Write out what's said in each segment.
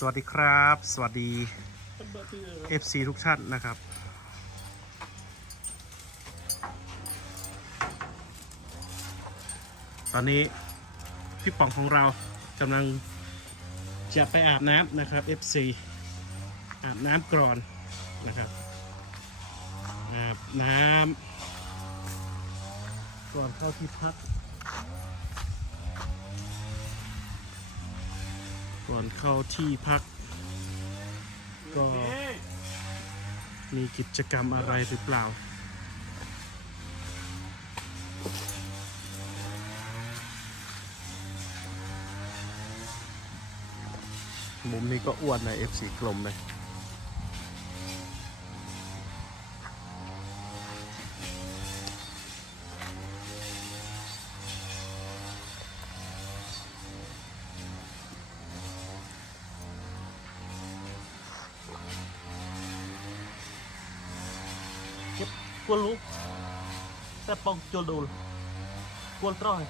สวัสดีครับ สวัสดี FC ทุกท่านนะครับ ตอนนี้พี่ป๋องของเรากำลังจะไปอาบน้ำนะครับ FC อาบน้ำกรอนนะครับ อาบน้ำก่อนเข้าที่พัก ก่อนเข้าที่พัก ก็มีกิจกรรมอะไรหรือเปล่า มุมนี้ก็อ้วนใน FC กลมเลย គល់លោកតែបងជុលដូលគល់ត្រោះហើយ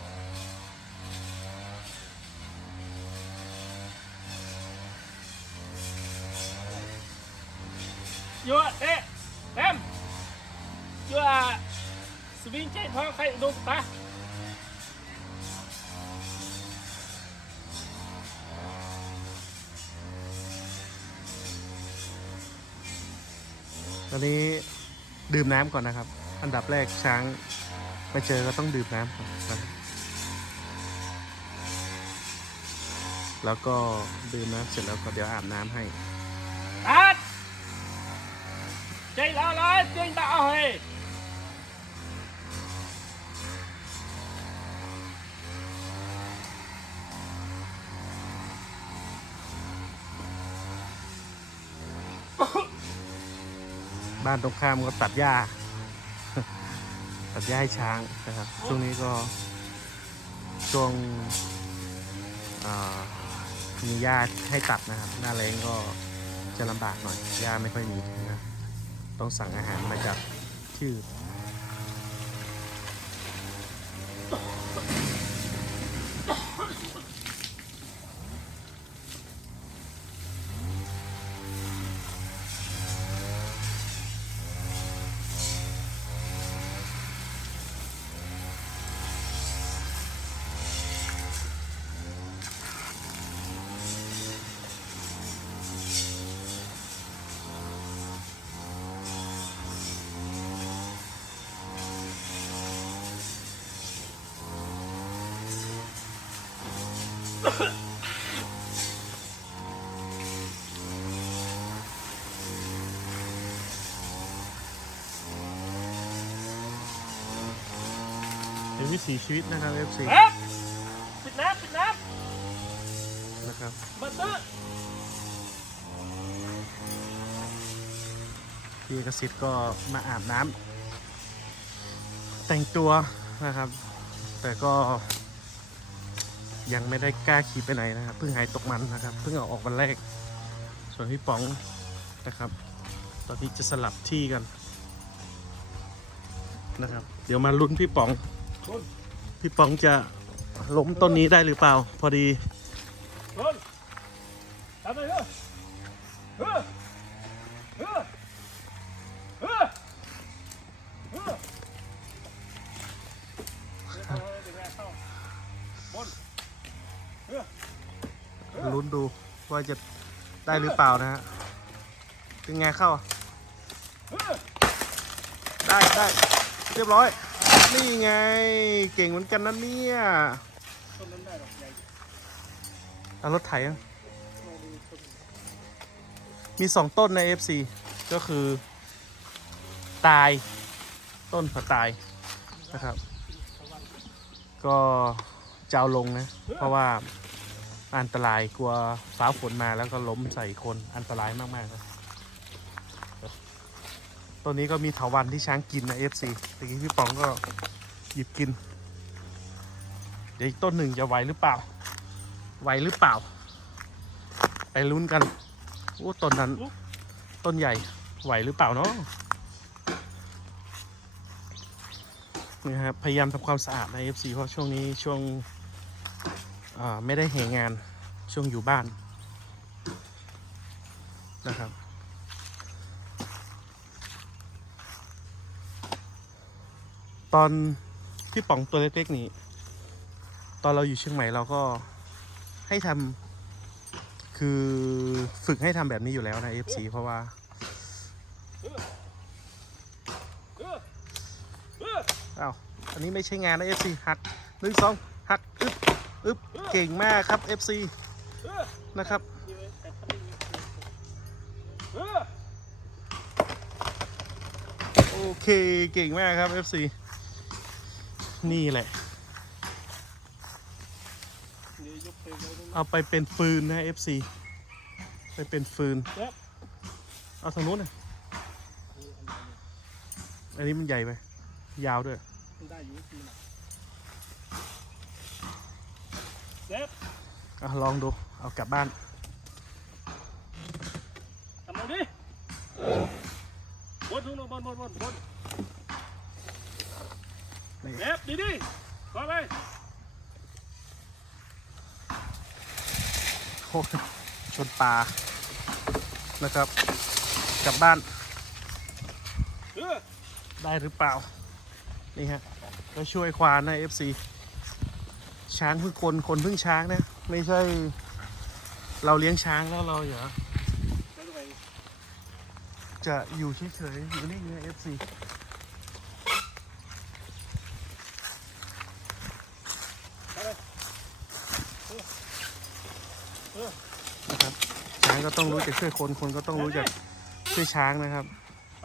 យកអេតាមយកអាស្វីងចេញផងខៃដូនតា ตอนนี้ ดื่มน้ำก่อนนะครับ อันดับแรกช้างไปเจอก็ต้องดื่มน้ำก่อนแล้วก็ดื่มน้ำเสร็จแล้วก็เดี๋ยวอาบน้ำให้ตัดใจร้อนะลายจึงตาเฮ้ บ้านตรงข้ามก็ตัดหญ้า ตัดหญ้าให้ช้างนะครับ ช่วงนี้ก็ช่วงอ่ามีหญ้าให้ตัดนะครับ หน้าแรงก็จะลำบากหน่อยหญ้าไม่ค่อยมีนะต้องสั่งอาหารมาจากที่ เป็นวิถีชีวิตนะครับ FC เอ๊ะปิดน้ำปิดน้ำนะครับบัตเตอร์พี่เอกสิทธ์ก็มาอาบน้ำแต่งตัวนะครับ แต่ก็ ยังไม่ได้กล้าขี่ไปไหนนะครับเพิ่งหายตกมันนะครับเพิ่งเอาออกวันแรก ส่วนพี่ป๋องนะครับ ตอนนี้จะสลับที่กันนะครับ เดี๋ยวมาลุ้นพี่ป๋อง พี่ป๋องจะล้มต้นนี้ได้หรือเปล่า พอดีาจะได้หรือเปล่านะฮะ เป็นไงเข้า ได้ได้เรียบร้อย นี่ไง เก่งเหมือนกันนะเนี่ยเอารถไถมีสองต้นใน FC ก็คือ ตาย ต้นผัตายนะครับ ก็จะเอาลงนะ เพราะว่า อันตรายกลัวฟ้าฝนมาแล้วก็ล้มใส่คนอันตรายมากๆครับต้นนี้ก็มีเถาวันที่ช้างกินนะ FC ตะกี้พี่ป๋องก็หยิบกิน เดี๋ยวอีกต้นหนึ่งจะไหวหรือเปล่า ไหวหรือเปล่า ไปลุ้นกันโอ้ต้นนั้น ต้นใหญ่ไหวหรือเปล่าเนาะนี่ครับพยายามทำความสะอาดใน FC เพราะช่วงนี้ช่วง ไม่ได้เหงานช่วงอยู่บ้านนะครับ ตอนพี่ป๋องตัวเล็กๆนี้ ตอนเราอยู่เชียงใหม่เราก็ให้ทำคือฝึกให้ทำแบบนี้อยู่แล้วนะ FC เพราะว่าออเอออ้าว อันนี้ไม่ใช่งานนะ FC หักหนึ่งสองหักอึ๊บ อึ๊บเก่งมากครับ FC นะครับโอเคเก่งมากครับ FC นี่แหละ เอาไปเป็นฟืนนะ FC ไปเป็นฟืน เอาทางนู้นนะอันนี้มันใหญ่ไป ยาวด้วยได้อยู่ทีน่ะ เด็บอะลองดู เอากลับบ้านทำเอาดิบนทุกนบนบนบนบนนี่เด็บดีดีก่อนไปโอ้ยชนปลานะครับ กลับบ้าน เออได้หรือเปล่า นี่ฮะก็ช่วยควานนะ FC ช้างเพึ่งคนคนเพึ่งช้างนะ ไม่ใช่ เราเลี้ยงช้างแล้วเราอย่าไปตรงไหนจะอยู่เฉยๆอยู่นิ่งๆนะ FC นะครับช้างก็ต้องรู้จักช่วยคนคนก็ต้องรู้จักช่วยช้างนะครับ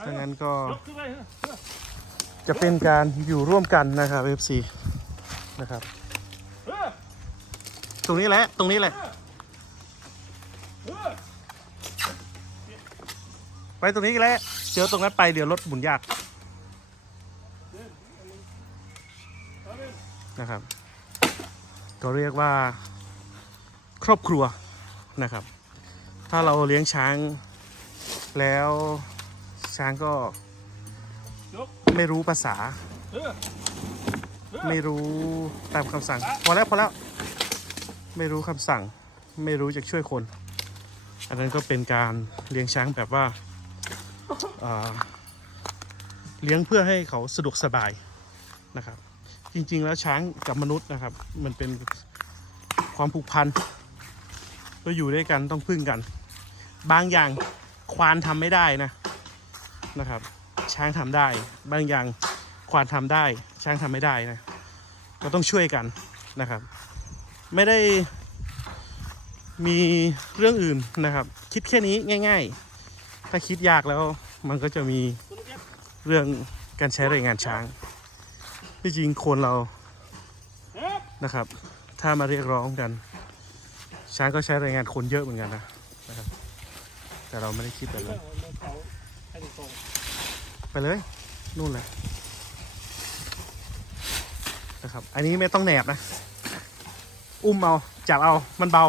ดังนั้นก็ยกขึ้นไปเออเออจะเป็นการอยู่ร่วมกันนะครับ FC นะครับ ตรงนี้แหละ ตรงนี้แหละ ไปตรงนี้แหละเจอตรงนั้นไปเดี๋ยวรถหมุนยากนะครับ ก็เรียกว่า ครอบครัวนะครับ ถ้าเราเลี้ยงช้างแล้วช้างก็ไม่รู้ภาษา ไม่รู้ตามคำสั่ง พอแล้ว พอแล้ว ไม่รู้คำสั่ง ไม่รู้จะช่วยคน อันนั้นก็เป็นการเลี้ยงช้างแบบว่าเอ่อเลี้ยงเพื่อให้เขาสะดวกสบายนะครับ จริง ๆ แล้วช้างกับมนุษย์นะครับ มันเป็นความผูกพันก็อยู่ด้วยกันต้องพึ่งกัน บางอย่างควานทำไม่ได้นะนะครับ ช้างทำได้ บางอย่างควานทำได้ ช้างทำไม่ได้นะก็ต้องช่วยกันนะครับ ไม่ได้มีเรื่องอื่นนะครับ คิดแค่นี้ง่าย ๆ ถ้าคิดยากแล้วมันก็จะมีเรื่องการใช้แรงงานช้าง ที่จริงคนเรานะครับ ถ้ามาเรียกร้องกัน ช้างก็ใช้แรงงานคนเยอะเหมือนกันนะนะครับ แต่เราไม่ได้คิดแบบนั้นไปเลยนู่นแหละนะครับ อันนี้ไม่ต้องแหนบนะ อุ้มเอา จับเอา มันเบา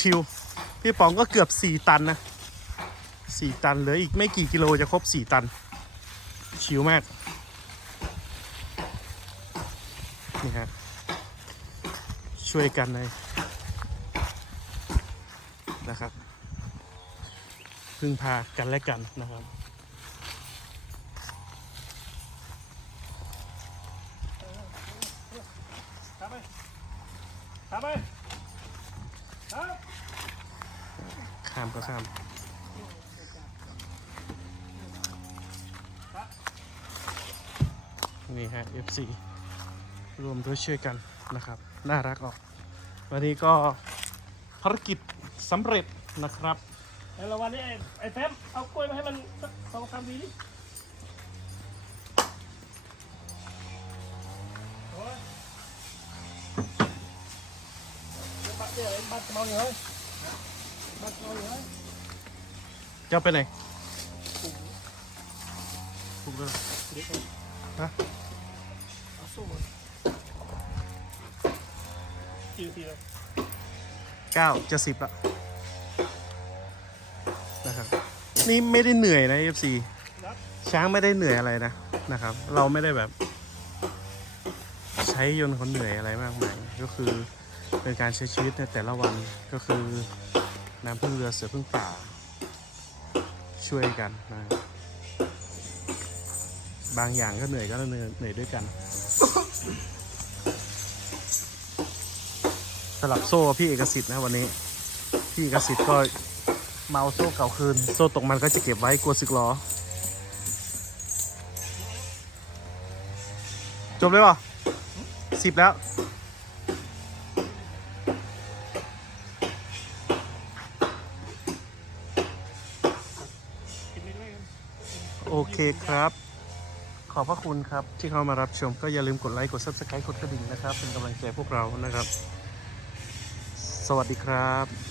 ชิวๆ พี่ป๋องก็เกือบ 4 ตันนะ 4 ตันเหลืออีกไม่กี่กิโลจะครบ 4 ตัน ชิวมาก นี่ฮะ ช่วยกันเลยนะครับ พึ่งพากันและกันนะครับ ๆทำไปทำไปครับ ข้าม ก็ข้ามนี่ฮะ FC รวมด้วยช่วยกันนะครับ น่ารักออก วันนี้ก็ภารกิจสำเร็จนะครับแล้ววันนี้ไอ้ไอ้แฟมเอากล้วยมาให้มันสักสองสามทีดิโอ้ยเดี๋ยวบัตรเดี๋ยวบัตรจะเมาอยู่เฮ้ย จะไปไหนถูกเลยฮะเอาสู้มันกี่นาทีแล้วเก้าจะสิบละนะครับ นี่ไม่ได้เหนื่อยนะ FC นับช้างไม่ได้เหนื่อยอะไรนะนะครับ เราไม่ได้แบบ ใช้ยนต์เขาเหนื่อยอะไรมากมายก็คือเป็นการใช้ชีวิตในแต่ละวันก็คือ น้ำพึ่งเรือเสือพึ่งป่า ช่วยกันนะบางอย่างก็เหนื่อยก็เหนื่อยเหนื่อยด้วยกัน สลับโซ่พี่เอกสิทธิ์นะวันนี้ พี่เอกสิทธิ์ก็เมาโซ่เก่าคืน โซ่ตกมันก็จะเก็บไว้กลัวสึกล้อ จบเลยป่ะสิบแล้ว ครับ ขอบพระคุณครับที่เข้ามารับชม ก็อย่าลืมกดไลค์ กด subscribe กดกระดิ่งนะครับ เป็นกำลังใจพวกเรานะครับ สวัสดีครับ